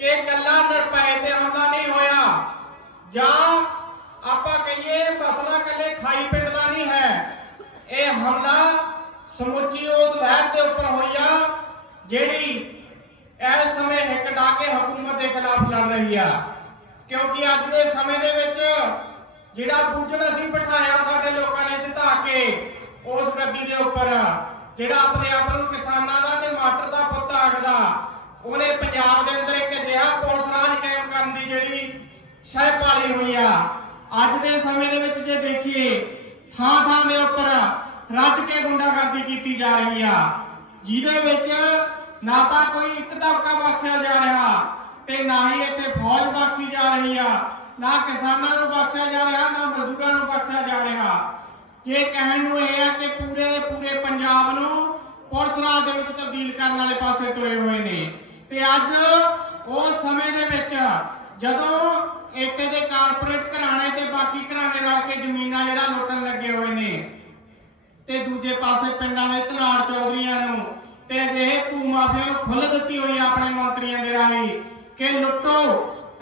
ਕਿ ਕੱਲਾ ਨਿਰਪੈ ਤੇ ਹਮਲਾ ਨਹੀਂ ਹੋਇਆ। ਜਾਂ ਆਪਾਂ ਕਹੀਏ ਮਸਲਾ ਕੱਲੇ ਖਾਈ ਪਿੰਡ ਦਾ ਨਹੀਂ ਹੈ। ਇਹ ਹਮਲਾ ਸਮੁੱਚੀ ਉਸ ਲਹਿਰ ਦੇ ਉੱਪਰ ਹੋਇਆ ਜਿਹੜੀ ਇਸ ਸਮੇਂ ਇੱਕ ਡਾਕੇ ਹਕੂਮਤ ਦੇ ਖਿਲਾਫ ਲੜ ਰਹੀ ਆ। ਕਿਉਂਕਿ ਅੱਜ ਦੇ ਸਮੇਂ ਦੇ ਵਿੱਚ ਜਿਹੜਾ ਬੂਝੜ ਅਸੀਂ ਬਿਠਾਇਆ ਸਾਡੇ ਲੋਕਾਂ ਨੇ ਜਿਤਾ ਕੇ, ਉਸ ਗੱਦੀ ਦੇ ਉੱਪਰ ਜਿਹੜਾ ਆਪਣੇ ਆਪ ਨੂੰ ਕਿਸਾਨਾਂ ਦਾ ਤੇ ਮਾਟਰ ਦਾ ਪੁੱਤ ਆਖਦਾ ਉਹਨੇ ਪੰਜਾਬ ਦੇ ਅੰਦਰ ਇੱਕ ਅਜਿਹਾ ਪੁਲਿਸ ਰਾਜ ਕਾਇਮ ਕਰਨ ਦੀ ਜਿਹੜੀ ਸ਼ਹਿ ਪਾਲੀ ਹੋਈ ਆ। ਅੱਜ ਦੇ ਸਮੇਂ ਦੇ ਵਿੱਚ ਜੇ ਦੇਖੀਏ, ਥਾਂ ਥਾਂ ਦੇ ਉੱਪਰ ਰੱਜ ਕੇ ਗੁੰਡਾਗਰਦੀ ਕੀਤੀ ਜਾ ਰਹੀ ਆ। ਜਿਹਦੇ ਵਿੱਚ ਨਾ ਤਾਂ ਕੋਈ ਇੱਕ ਦਬਕਾ ਬਖਸ਼ਿਆ ਜਾ ਰਿਹਾ ਤੇ ਨਾ ਹੀ ਇੱਥੇ ਫੌਜ ਬਖਸ਼ੀ ਜਾ ਰਹੀ ਆ, ਨਾ ਕਿਸਾਨਾਂ ਨੂੰ ਬਖਸ਼ਿਆ ਜਾ ਰਿਹਾ, ਨਾ ਮਜ਼ਦੂਰਾਂ ਨੂੰ ਬਖਸ਼ਿਆ ਜਾ ਰਿਹਾ। ਜੇ ਕਹਿਣ ਨੂੰ ਇਹ ਆ ਕਿ ਪੂਰੇ ਪੂਰੇ ਪੰਜਾਬ ਨੂੰ ਪੁਲਿਸ ਰਾਜ ਦੇ ਵਿੱਚ ਤਬਦੀਲ ਕਰਨ ਵਾਲੇ ਪਾਸੇ ਤੁਰੇ ਹੋਏ ਨੇ। ਤੇ ਅੱਜ ਉਸ ਸਮੇਂ ਦੇ ਵਿੱਚ ਜਦੋਂ ਇੱਕ ਦੇ ਕਾਰਪੋਰੇਟ ਘਰਾਣੇ ਤੇ ਬਾਕੀ ਘਰਾਣੇ ਰਲ ਕੇ ਜ਼ਮੀਨਾਂ ਜਿਹੜਾ ਲੁੱਟਣ ਲੱਗੇ ਹੋਏ ਨੇ, ਤੇ ਦੂਜੇ ਪਾਸੇ ਪਿੰਡਾਂ ਦੇ ਧਨਾੜ ਚੌਧਰੀਆਂ ਨੂੰ ਤੇ ਅਜਿਹੇ ਭੂ ਨੂੰ ਖੁੱਲ੍ਹ ਦਿੱਤੀ ਹੋਈ ਆਪਣੇ ਮੰਤਰੀਆਂ ਦੇ ਰਾਹੀਂ ਕਿ ਲੁੱਟੋ,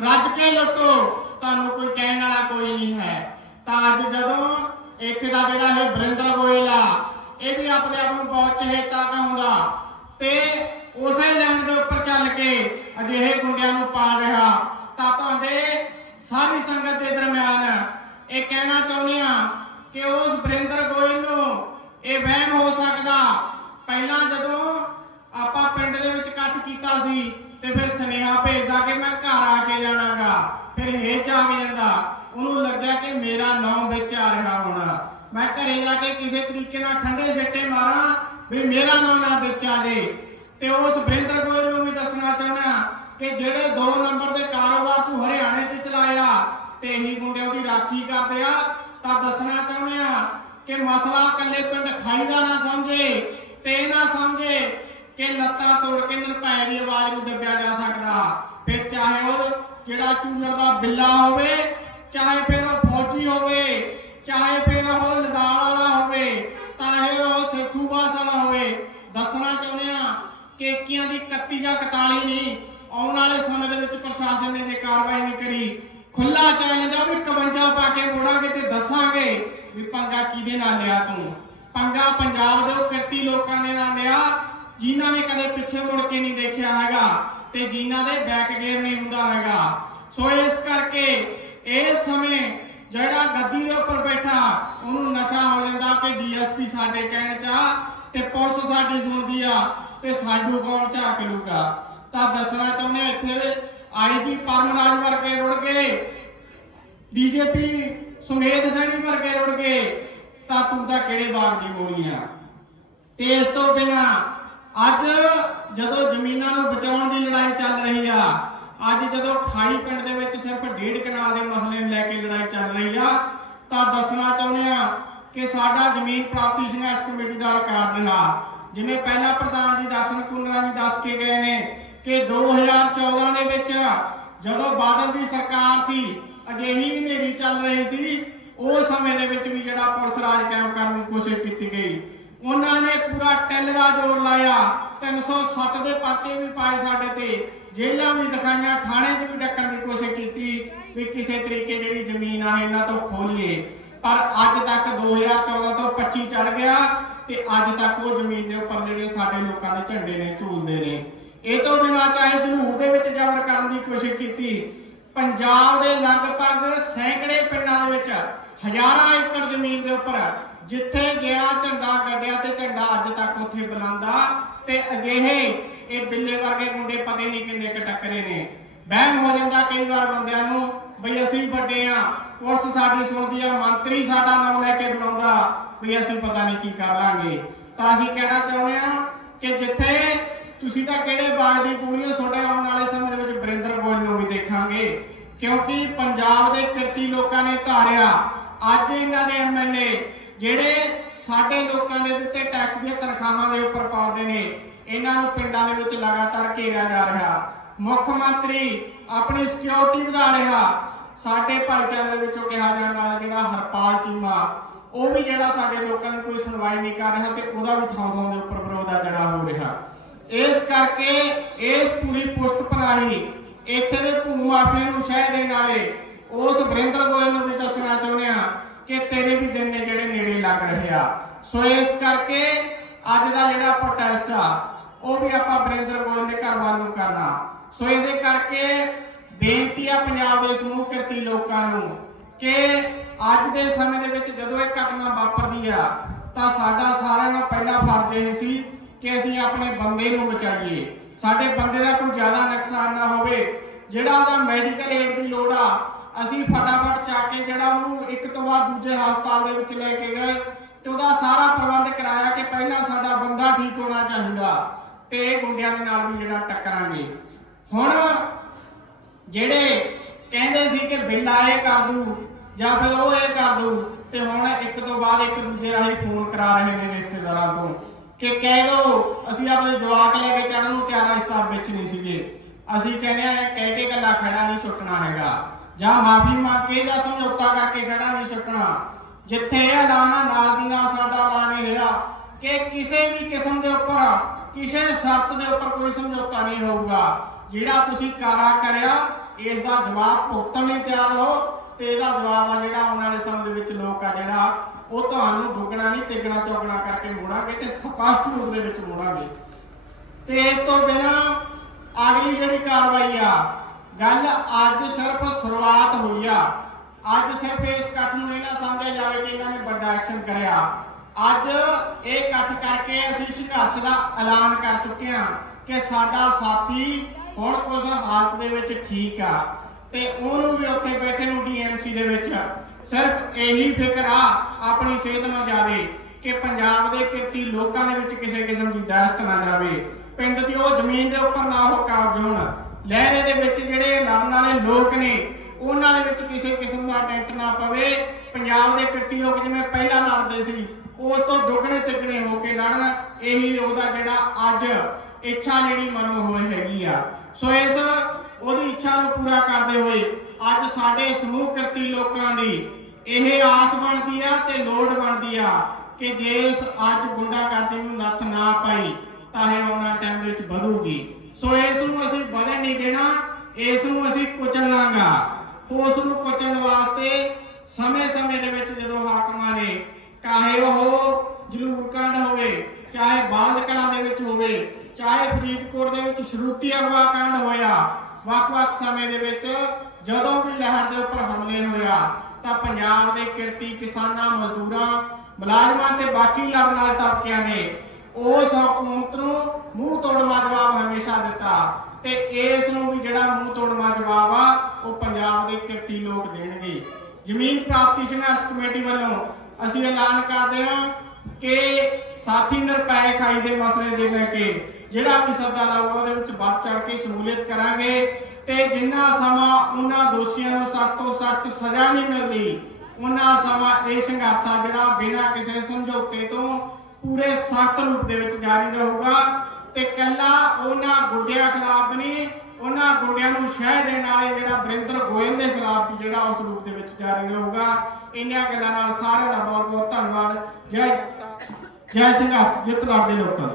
ਰੱਜ ਕੇ ਲੁੱਟੋ, ਤੁਹਾਨੂੰ ਕੋਈ ਕਹਿਣ ਵਾਲਾ ਕੋਈ ਨਹੀਂ ਹੈ। ਤਾਂ ਅੱਜ ਜਦੋਂ ਇੱਕ ਦਾ ਜਿਹੜਾ ਇਹ ਬਰਿੰਦਰ ਗੋਇਲ ਆ ਇਹ ਵੀ ਆਪਣੇ ਆਪ ਨੂੰ ਬਹੁਤ ਚਹੇਤਾ ਕਹਾਉਂਦਾ ਤੇ ਉਸੇ ਲਾਈਨ ਦੇ ਉੱਪਰ ਚੱਲ ਕੇ ਅਜਿਹੇ ਗੁੰਡਿਆਂ ਨੂੰ ਪਾਲ ਰਿਹਾ। ਤਾਂ ਤੁਹਾਡੇ ਸਾਰੀ ਸੰਗਤ ਦੇ ਦਰਮਿਆਨ ਇਹ ਕਹਿਣਾ ਚਾਹੁੰਦੇ ਆ ਕਿ ਉਸ ਬਰਿੰਦਰ ਗੋਇਲ ਨੂੰ ਇਹ ਵਹਿਮ ਹੋ ਸਕਦਾ। ਪਹਿਲਾਂ ਜਦੋਂ ਆਪਾਂ ਪਿੰਡ ਦੇ ਵਿੱਚ ਇਕੱਠ ਕੀਤਾ ਸੀ ਤੇ ਫਿਰ ਸੁਨੇਹਾ ਭੇਜਦਾ ਕਿ ਮੈਂ ਘਰ ਆ ਕੇ ਜਾਣਾਗਾ, ਫਿਰ ਇਹ ਆ ਕੇ ਜਾਂਦਾ। ਉਹਨੂੰ ਲੱਗਿਆ ਕਿ ਮੇਰਾ ਨਾਮ ਵਿੱਚ ਆ ਰਿਹਾ ਹੋਣਾ। ਮੈਂ ਘਰੇ ਜਾ ਕੇ ਕਿਸੇ ਤਰੀਕੇ ਨਾਲ ਠੰਡੇ ਸਿੱਟੇ ਮਾਰਾਂ ਵੀ ਮੇਰਾ ਨਾਮ ਨਾ ਵਿੱਚ ਆ ਜੇ। ਤੇ ਉਸ ਬਰਿੰਦਰ ਗੋਇਲ ਨੂੰ ਵੀ ਦੱਸਣਾ ਚਾਹਣਾ ਕਿ ਜਿਹੜੇ 2 ਨੰਬਰ ਦੇ ਕਾਰੋਬਾਰ ਤੂੰ ਹਰਿਆਣੇ 'ਚ ਚਲਾਇਆ, ਤੇ ਇਹੀ ਮੁੰਡੇ ਉਹਦੀ ਰਾਖੀ ਕਰਦੇ ਆ, ਤਾਂ ਦੱਸਣਾ ਚਾਹੁੰਦੇ ਆ ਕਿ ਮਸਲਾ ਇਕੱਲੇ ਪਿੰਡ ਖਾਈ ਦਾ ਨਾ ਸਮਝੇ ਤੇ ਨਾ ਸਮਝੇ ਕਿ ਲੱਤਾਂ ਤੋੜ ਕੇ ਨਿਰਭੈ ਦੀ ਆਵਾਜ਼ ਨੂੰ ਦੱਬਿਆ ਜਾ ਸਕਦਾ। ਫਿਰ ਚਾਹੇ ਉਹ ਜਿਹੜਾ ਚੂਨਰ ਦਾ ਬਿੱਲਾ ਹੋਵੇ, ਚਾਹੇ ਫਿਰ ਉਹ ਫੌਜੀ ਹੋਵੇ, ਚਾਹੇ ਫਿਰ ਉਹ ਲਦਾਲ ਵਾਲਾ ਹੋਵੇ ਚਾਹੇ ਉਹ ਸੇਖੂ ਬਾਸ ਵਾਲਾ ਹੋਵੇ, ਦੱਸਣਾ ਚਾਹੁੰਦੇ ਆ ਕੇਕੀਆਂ ਦੀ 31 ਜਾਂ 41 ਨਹੀਂ, ਆਉਣ ਵਾਲੇ ਸਮੇਂ ਦੇ ਵਿੱਚ ਪ੍ਰਸ਼ਾਸਨ ਨੇ ਜੇ ਕਾਰਵਾਈ ਨਹੀਂ ਕਰੀ। ਖੁੱਲਾ ਚੈਲੰਜ ਵੀ 51 ਪਾ ਕੇ ਮੋੜਾਂਗੇ ਤੇ ਦੱਸਾਂਗੇ ਵੀ ਪੰਗਾ ਕਿਹਦੇ ਨਾਲ ਲਿਆ ਤੂੰ। ਪੰਗਾ ਪੰਜਾਬ ਦੇ ਉਹ ਕਿਰਤੀ ਲੋਕਾਂ ਦੇ ਨਾਲ ਲਿਆ, ਜਿਨ੍ਹਾਂ ਨੇ ਕਦੇ ਪਿੱਛੇ ਮੁੜ ਕੇ ਨਹੀਂ ਦੇਖਿਆ ਹੈਗਾ ਤੇ ਜਿਨ੍ਹਾਂ ਦੇ ਬੈਕ ਗੇਅਰ ਨਹੀਂ ਹੁੰਦਾ ਹੈਗਾ। ਸੋ ਇਸ ਕਰਕੇ ਇਸ ਸਮੇਂ ਜਿਹੜਾ ਗੱਦੀ ਦੇ ਉੱਪਰ ਬੈਠਾ, ਉਹਨੂੰ ਨਸ਼ਾ ਹੋ ਜਾਂਦਾ ਕਿ ਡੀਐਸਪੀ ਸਾਡੇ ਕਹਿਣ ਚ ਆ ਤੇ ਪੁਲਿਸ ਸਾਡੀ ਸੁਣਦੀ ਆ। ਤੇ ਸਾਡੂ ਕੌਣ ਝਾਕ ਲੂਗਾ? ਤਾਂ ਦੱਸਣਾ ਚਾਹੁੰਦੇ ਆ ਇੱਥੇ ਆਈਜੀ ਪਰਮਰਾਜ ਵਰਗੇ ਰੁੜ ਗਏ। ਬੀਜੇਪੀ ਸੁਮੇਧ ਸੈਣੀ ਵਰਗੇ ਰੁੜ ਗਏ। ਤਾਂ ਤੂੰ ਤਾਂ ਕਿਹੜੇ ਬਾਗ ਦੀ ਮੋੜੀ ਆ? ਤੇ ਇਸ ਤੋਂ ਬਿਨਾ ਅੱਜ ਜਦੋਂ ਜ਼ਮੀਨਾਂ ਨੂੰ ਬਚਾਉਣ ਦੀ ਲੜਾਈ ਚੱਲ ਰਹੀ ਆ, ਅੱਜ ਜਦੋਂ ਖਾਈ ਪਿੰਡ ਦੇ ਵਿੱਚ ਸਿਰਫ ਡੇਢ ਕਨਾਲ ਦੇ ਮਸਲੇ ਨੂੰ ਲੈ ਕੇ ਲੜਾਈ ਚੱਲ ਰਹੀ ਆ, ਤਾਂ ਦੱਸਣਾ ਚਾਹੁੰਦੇ ਆ ਕਿ ਸਾਡਾ ਜ਼ਮੀਨ ਪ੍ਰਾਪਤੀ ਸੰਘਰਸ਼ ਕਮੇਟੀ ਦਾ ਰਿਕਾਰਡ ਰਿਹਾ। ਜਿਵੇਂ ਪਹਿਲਾ ਪ੍ਰਧਾਨ ਜੀ ਦਰਸ਼ਨ ਕੁੰਦਰਾ ਜੀ ਦੱਸ ਕੇ ਗਏ ਨੇ ਕਿ 2014 ਦੇ ਵਿੱਚ ਜਦੋਂ ਬਾਦਲ ਦੀ ਸਰਕਾਰ ਸੀ, ਅਜਿਹੀ ਹਨੇਰੀ ਚੱਲ ਰਹੀ ਸੀ ਉਸ ਸਮੇਂ ਦੇ ਵਿੱਚ ਵੀ ਜਿਹੜਾ ਪੁਲਿਸ ਰਾਜ ਕਾਇਮ ਕਰਨ ਦੀ ਕੋਸ਼ਿਸ਼ ਕੀਤੀ ਗਈ। ਉਹਨਾਂ ਨੇ ਪੂਰਾ ਟੈਲ ਦਾ ਜ਼ੋਰ ਲਾਇਆ 307 ਦੇ ਪਰਚੇ ਵੀ ਪਾਏ ਸਾਡੇ ਤੇ, ਜੇਲ੍ਹਾਂ ਵੀ ਦਿਖਾਈਆਂ, ਥਾਣੇ 'ਚ ਵੀ ਡੱਕਣ ਦੀ ਕੋਸ਼ਿਸ਼ ਕੀਤੀ ਵੀ ਕਿਸੇ ਤਰੀਕੇ ਜਿਹੜੀ ਜ਼ਮੀਨ ਆ, ਇਹਨਾਂ ਤੋਂ ਖੋਲੀਏ ਪਰ ਅੱਜ ਤੱਕ 2014 ਤੋਂ 25 ਚੜ ਗਿਆ। ਤੇ ਅੱਜ ਤੱਕ ਉਹ ਜ਼ਮੀਨ ਦੇ ਉੱਪਰ ਜਿਹੜੇ ਸਾਡੇ ਲੋਕਾਂ ਦੇ ਝੰਡੇ ਨੇ, ਝੂਲਦੇ ਨੇ। ਇਹ ਤੋਂ ਬਿਨਾਂ ਚਾਹੇ ਜਨੂਰ ਦੇ ਵਿੱਚ ਜ਼ਬਰ ਕਰਨ ਦੀ ਕੋਸ਼ਿਸ਼ ਕੀਤੀ, ਪੰਜਾਬ ਦੇ ਲਗਭਗ ਸੈਂਕੜੇ ਪਿੰਡਾਂ ਦੇ ਵਿੱਚ ਹਜ਼ਾਰਾਂ ਏਕੜ ਜ਼ਮੀਨ ਦੇ ਉੱਪਰ ਜਿੱਥੇ ਗਿਆ ਝੰਡਾ ਗੱਡਿਆ ਤੇ ਝੰਡਾ ਅੱਜ ਤੱਕ ਉੱਥੇ ਬੁਲੰਦਾ ਤੇ ਅਜਿਹੇ ਇਹ ਬਿੱਲੇ ਵਰਗੇ ਮੁੰਡੇ ਪਤੇ ਨਹੀਂ ਕਿੰਨੇ ਕ ਟੱਕਰੇ ਨੇ। ਵਹਿਮ ਹੋ ਜਾਂਦਾ ਕਈ ਵਾਰ ਬੰਦਿਆਂ ਨੂੰ, ਬਈ ਅਸੀਂ ਵੱਡੇ ਆ, ਪੁਲਿਸ ਸਾਡੀ ਸੁਣਦੀ ਆ, ਮੰਤਰੀ ਸਾਡਾ ਨਾਮ ਲੈ ਕੇ ਬੁਲਾਉਂਦਾ ਵੀ ਅਸੀਂ ਪਤਾ ਨਹੀਂ ਕੀ ਕਰ ਲਾਂਗੇ। ਤਾਂ ਅਸੀਂ ਕਹਿਣਾ ਚਾਹੁੰਦੇ ਆ ਕਿ ਜਿੱਥੇ ਤੁਸੀਂ ਤਾਂ ਕਿਹੜੇ ਬਾਗ ਦੀ ਪੂੜੀਆਂ ਛੋਟੇ ਆਉਣ ਵਾਲੇ ਸਮੇਂ ਦੇ ਵਿੱਚ ਬਰਿੰਦਰ ਗੋਇਲ ਨੂੰ ਵੀ ਦੇਖਾਂਗੇ। ਕਿਉਂਕਿ ਪੰਜਾਬ ਦੇ ਕਿਰਤੀ ਲੋਕਾਂ ਨੇ ਧਾਰਿਆ। ਅੱਜ ਇਹਨਾਂ ਦੇ ਐਮਐਲਏ ਜਿਹੜੇ ਸਾਡੇ ਲੋਕਾਂ ਦੇ ਦਿੱਤੇ ਟੈਕਸ ਦੀਆਂ ਤਨਖਾਹਾਂ ਦੇ ਉੱਪਰ ਪਾਉਂਦੇ ਨੇ, ਇਹਨਾਂ ਨੂੰ ਪਿੰਡਾਂ ਦੇ ਵਿੱਚ ਲਗਾਤਾਰ ਘੇਰਿਆ ਜਾ ਰਿਹਾ। ਮੁੱਖ ਮੰਤਰੀ ਆਪਣੀ ਸਿਕਿਉਰਿਟੀ ਵਧਾ ਰਿਹਾ। ਸਾਡੇ ਭਾਈਚਾਰੇ ਦੇ ਵਿੱਚੋਂ ਕਿਹਾ ਜਾਣ ਵਾਲਾ ਜਿਹੜਾ ਹਰਪਾਲ ਚੀਮਾ ਉਹ ਵੀ ਜਿਹੜਾ ਸਾਡੇ ਲੋਕਾਂ ਦੀ ਕੋਈ ਸੁਣਵਾਈ ਨਹੀਂ ਕਰ ਰਿਹਾ ਤੇ ਉਹਦਾ ਵੀ ਥਾਂ ਥਾਂ ਦੇ ਉੱਪਰ ਵਿਰੋਧ ਆ ਜਿਹੜਾ ਹੋ ਰਿਹਾ। ਇਸ ਕਰਕੇ ਇਸ ਪੂਰੀ ਪੁਸਤ ਭਰਾਈ ਇੱਥੇ ਦੇ ਭੂ ਮਾਫੀਆ ਨੂੰ ਸ਼ਹਿ ਦੇਣ ਵਾਲੇ ਉਸ ਵਰਿੰਦਰ ਗੋਇਲ ਨੂੰ ਵੀ ਦੱਸਣਾ ਚਾਹੁੰਦੇ ਆ ਕਿ ਤੇਰੇ ਵੀ ਦਿਨ ਨੇ ਜਿਹੜੇ ਨੇੜੇ ਲੱਗ ਰਹੇ ਆ। ਸੋ ਇਸ ਕਰਕੇ ਅੱਜ ਦਾ ਜਿਹੜਾ ਪ੍ਰੋਟੈਸਟ ਆ, ਉਹ ਵੀ ਆਪਾਂ ਵਰਿੰਦਰ ਗੋਇਲ ਦੇ ਘਰ ਵੱਲ ਨੂੰ ਕਰਨਾ। ਸੋ ਇਹਦੇ ਕਰਕੇ ਬੇਨਤੀ ਆ ਪੰਜਾਬ ਦੇ ਸਮੂਹ ਕਿਰਤੀ ਲੋਕਾਂ ਨੂੰ ਕਿ ਅੱਜ ਦੇ ਸਮੇਂ ਦੇ ਵਿੱਚ ਜਦੋਂ ਇਹ ਘਟਨਾ ਵਾਪਰਦੀ ਆ, ਤਾਂ ਸਾਡਾ ਸਾਰਿਆਂ ਦਾ ਪਹਿਲਾ ਫਰਜ਼ ਇਹ ਸੀ ਕਿ ਅਸੀਂ ਆਪਣੇ ਬੰਦੇ ਨੂੰ ਬਚਾਈਏ। ਸਾਡੇ ਬੰਦੇ ਦਾ ਕੋਈ ਜ਼ਿਆਦਾ ਨੁਕਸਾਨ ਨਾ ਹੋਵੇ। ਜਿਹੜਾ ਉਹਦਾ ਮੈਡੀਕਲ ਏਡ ਦੀ ਲੋੜ ਆ, ਅਸੀਂ ਫਟਾਫਟ ਚੱਕ ਕੇ ਜਿਹੜਾ ਉਹਨੂੰ ਇੱਕ ਤੋਂ ਬਾਅਦ ਦੂਜੇ ਹਸਪਤਾਲ ਦੇ ਵਿੱਚ ਲੈ ਕੇ ਗਏ ਤੇ ਉਹਦਾ ਸਾਰਾ ਪ੍ਰਬੰਧ ਕਰਾਇਆ ਕਿ ਪਹਿਲਾਂ ਸਾਡਾ ਬੰਦਾ ਠੀਕ ਹੋਣਾ ਚਾਹੀਦਾ ਤੇ ਗੁੰਡਿਆਂ ਦੇ ਨਾਲ ਵੀ ਜਿਹੜਾ ਟੱਕਰਾਂਗੇ। ਹੁਣ ਜਿਹੜੇ ਕਹਿੰਦੇ ਸੀ ਕਿ ਬਿੱਲ ਆਏ ਕਰ ਦੂ ਜਾਂ ਫਿਰ ਉਹ ਇਹ ਕਰ ਦੂ ਤੇ ਹੁਣ ਇੱਕ ਤੋਂ ਬਾਅਦ ਇੱਕ ਦੂਜੇ ਰਾਹੀਂ ਫੋਨ ਕਰਾ ਰਹੇ ਨੇ ਰਿਸ਼ਤੇਦਾਰਾਂ ਤੋਂ ਕਿ ਕਹਿ ਦੋ, ਅਸੀਂ ਆਪਣੇ ਜਵਾਕ ਲੈ ਕੇ ਚੜਨ ਨੂੰ ਤਿਆਰ ਆ, ਇਸ ਵਿੱਚ ਨਹੀਂ ਸੀਗੇ। ਅਸੀਂ ਕਹਿੰਦੇ ਆ, ਕਹਿ ਕੇ ਗੱਲਾਂ ਖੜਾ ਨਹੀਂ ਸੁੱਟਣਾ ਹੈਗਾ। ਜਾਂ ਮਾਫੀ ਮੰਗ ਕੇ ਜਾਂ ਸਮਝੌਤਾ ਕਰਕੇ ਖੜਾ ਨਹੀਂ ਸੁੱਟਣਾ। ਜਿੱਥੇ ਇਹ ਐਲਾਨ ਨਾਲ ਦੀ ਨਾਲ ਸਾਡਾ ਐਲਾਨ ਇਹ ਰਿਹਾ ਕਿ ਕਿਸੇ ਵੀ ਕਿਸਮ ਦੇ ਉੱਪਰ, ਕਿਸੇ ਸ਼ਰਤ ਦੇ ਉੱਪਰ ਕੋਈ ਸਮਝੌਤਾ ਨਹੀਂ ਹੋਊਗਾ। ਜਿਹੜਾ ਤੁਸੀਂ ਕਾਰਾ ਕਰਿਆ, ਇਸ ਦਾ ਜਵਾਬ ਭੁਗਤਣ ਲਈ ਤਿਆਰ ਹੋ ਤੇ ਇਹਦਾ ਜਵਾਬ ਆ ਜਿਹੜਾ ਆਉਣ ਵਾਲੇ ਸਮੇਂ ਦੇ ਵਿੱਚ ਲੋਕ ਆ ਜਿਹੜਾ, ਉਹ ਤੁਹਾਨੂੰ ਦੁੱਗਣਾ ਨਹੀਂ, ਤਿੱਗਣਾ, ਚੌਗਣਾ ਕਰਕੇ ਮੋੜਾਂਗੇ ਤੇ ਸਪਸ਼ਟ ਰੂਪ ਦੇ ਵਿੱਚ ਮੋੜਾਂਗੇ। ਤੇ ਇਸ ਤੋਂ ਬਿਨਾਂ ਅਗਲੀ ਜਿਹੜੀ ਕਾਰਵਾਈ ਆ, ਗੱਲ ਅੱਜ ਸਿਰਫ ਸ਼ੁਰੂਆਤ ਹੋਈ ਆ। ਅੱਜ ਸਿਰਫ ਇਸ ਇਕੱਠ ਨੂੰ ਇਹ ਨਾ ਸਮਝਿਆ ਜਾਵੇ ਕਿ ਇਹਨਾਂ ਨੇ ਵੱਡਾ ਐਕਸ਼ਨ ਕਰਿਆ। ਅੱਜ ਇਹ ਇਕੱਠ ਕਰਕੇ ਅਸੀਂ ਸੰਘਰਸ਼ ਦਾ ਐਲਾਨ ਕਰ ਚੁੱਕੇ ਹਾਂ ਕਿ ਸਾਡਾ ਸਾਥੀ ਹੁਣ ਉਸ ਹਾਲਤ ਦੇ ਵਿੱਚ ਠੀਕ ਆ ਤੇ ਉਹਨੂੰ ਵੀ ਉੱਥੇ ਬੈਠੇ ਨੂੰ ਡੀਐਮਸੀ ਦੇ ਵਿੱਚ। ਸਿਰਫ ਇਹੀ ਫਿਕਰ ਆ ਆਪਣੀ ਸਿਹਤ ਨਾਲ ਜਾਵੇ ਕਿ ਪੰਜਾਬ ਦੇ ਕਿਰਤੀ ਲੋਕਾਂ ਦੇ ਵਿੱਚ ਕਿਸੇ ਕਿਸਮ ਦੀ ਦਹਿਸ਼ਤ ਨਾ ਜਾਵੇ। ਪਿੰਡ ਦੀ ਉਹ ਜ਼ਮੀਨ ਦੇ ਉੱਪਰ ਨਾ ਹੋ ਕਾਬਜ ਹੋਣ। ਲਹਿਰੇ ਦੇ ਵਿੱਚ ਜਿਹੜੇ ਲੜਨ ਵਾਲੇ ਲੋਕ ਨੇ, ਉਹਨਾਂ ਦੇ ਵਿੱਚ ਕਿਸੇ ਕਿਸਮ ਦਾ ਟੈਂਟ ਨਾ ਪਵੇ। ਪੰਜਾਬ ਦੇ ਕਿਰਤੀ ਲੋਕ ਜਿਵੇਂ ਪਹਿਲਾਂ ਲੜਦੇ ਸੀ ਉਸ ਤੋਂ ਦੁੱਗਣੇ ਤਿੱਗਣੇ ਹੋ ਕੇ ਲੜਨ। ਇਹੀ ਉਹਦਾ ਜਿਹੜਾ ਅੱਜ ਇੱਛਾ ਜਿਹੜੀ ਮਨੋ ਹੋਏ ਹੈਗੀ ਆ। ਸੋ ਇਸ ਉਹਦੀ ਇੱਛਾ ਨੂੰ ਪੂਰਾ ਕਰਦੇ ਹੋਏ ਅੱਜ ਸਾਡੇ ਸਮੂਹ ਕਿਰਤੀ ਲੋਕਾਂ ਦੀ ਇਹ ਆਸ ਬਣਦੀ ਆ ਤੇ ਲੋੜ ਬਣਦੀ ਆ ਕਿ ਜੇ ਇਸ ਅੱਜ ਗੁੰਡਾਗਰਦੀ ਨੂੰ ਨੱਥ ਨਾ ਪਾਈ, ਤਾਂ ਇਹ ਆਉਣ ਵਾਲੇ ਟਾਈਮ ਵਿੱਚ ਵਧੂਗੀ। ਸੋ ਇਸ ਨੂੰ ਅਸੀਂ ਵਧਣ ਨਹੀਂ ਦੇਣਾ, ਇਸ ਨੂੰ ਅਸੀਂ ਕੁਚਲਾਂਗਾ। ਉਸ ਨੂੰ ਕੁਚਲਣ ਵਾਸਤੇ ਸਮੇਂ-ਸਮੇਂ ਦੇ ਵਿੱਚ ਜਦੋਂ ਹਾਕਮਾਂ ਨੇ ਚਾਹੇ ਉਹ ਜਲੂਰ ਕਾਂਡ ਹੋਵੇ, ਚਾਹੇ ਬਾਲਦ ਕਲਾਂ ਦੇ ਵਿੱਚ ਹੋਵੇ, ਚਾਹੇ ਫਰੀਦਕੋਟ ਦੇ ਵਿੱਚ ਸ਼ਰੂਤੀ ਅਗਵਾ ਕਾਂਡ ਹੋਇਆ, ਵੱਖ-ਵੱਖ ਸਮੇਂ ਦੇ ਵਿੱਚ ਜਦੋਂ ਵੀ ਲਹਿਰ ਦੇ ਉੱਪਰ ਹਮਲੇ ਹੋਇਆ, ਤਾਂ ਪੰਜਾਬ ਦੇ ਕਿਰਤੀ ਕਿਸਾਨਾਂ, ਮਜ਼ਦੂਰਾਂ, ਮੁਲਾਜ਼ਮਾਂ ਤੇ ਬਾਕੀ ਲੜਨ ਵਾਲੇ ਤਬਕਿਆਂ ਨੇ ਉਸ ਹਕੂਮਤ ਨੂੰ ਮੂੰਹ ਤੋੜਵਾ ਜਵਾਬ ਹਮੇਸ਼ਾ ਦਿੱਤਾ ਤੇ ਇਸ ਨੂੰ ਵੀ ਜਿਹੜਾ ਮੂੰਹ ਤੋੜਵਾ ਜਵਾਬ ਆ, ਉਹ ਪੰਜਾਬ ਦੇ ਕਿਰਤੀ ਲੋਕ ਦੇਣਗੇ। ਜ਼ਮੀਨ ਪ੍ਰਾਪਤੀ ਸੰਘਰਸ਼ ਕਮੇਟੀ ਵੱਲੋਂ ਅਸੀਂ ਐਲਾਨ ਕਰਦੇ ਹਾਂ ਕਿ ਸਾਥੀ ਨਿਰਪੈ ਖਾਈ ਦੇ ਮਸਲੇ ਦੇ ਲੈ ਕੇ ਜਿਹੜਾ ਵੀ ਸੱਦਾ ਲਾਊਗਾ, ਉਹਦੇ ਵਿੱਚ ਵੱਧ ਚੜ ਕੇ ਸ਼ਮੂਲੀਅਤ ਕਰਾਂਗੇ। ਤੇ ਜਿੰਨਾ ਸਮਾਂ ਉਹਨਾਂ ਦੋਸ਼ੀਆਂ ਨੂੰ ਸਖਤ ਤੋਂ ਸਖਤ ਸਜ਼ਾ ਨਹੀਂ ਮਿਲਦੀ, ਉਹਨਾਂ ਸਮਾਂ ਇਹ ਸੰਘਰਸ਼ ਆ ਜਿਹੜਾ ਬਿਨਾਂ ਕਿਸੇ ਸਮਝੌਤੇ ਤੋਂ ਪੂਰੇ ਸਖਤ ਰੂਪ ਦੇ ਵਿੱਚ ਜਾਰੀ ਰਹੂਗਾ ਤੇ ਕੱਲਾ ਉਹਨਾਂ ਗੁੰਡਿਆਂ ਖਿਲਾਫ ਨਹੀਂ, ਉਹਨਾਂ ਗੁੰਡਿਆਂ ਨੂੰ ਸ਼ਹਿ ਦੇਣ ਵਾਲੇ ਜਿਹੜਾ ਵਰਿੰਦਰ ਗੋਇਲ ਦੇ ਖਿਲਾਫ ਵੀ ਜਿਹੜਾ ਉਸ ਰੂਪ ਦੇ ਵਿੱਚ ਜਾਰੀ ਰਹੂਗਾ। ਇਹਨਾਂ ਗੱਲਾਂ ਨਾਲ ਸਾਰਿਆਂ ਦਾ ਬਹੁਤ ਬਹੁਤ ਧੰਨਵਾਦ। ਜੈ ਜੈ ਸੰਘਰਸ਼, ਜਿੱਤ ਲੜਦੇ ਲੋਕਾਂ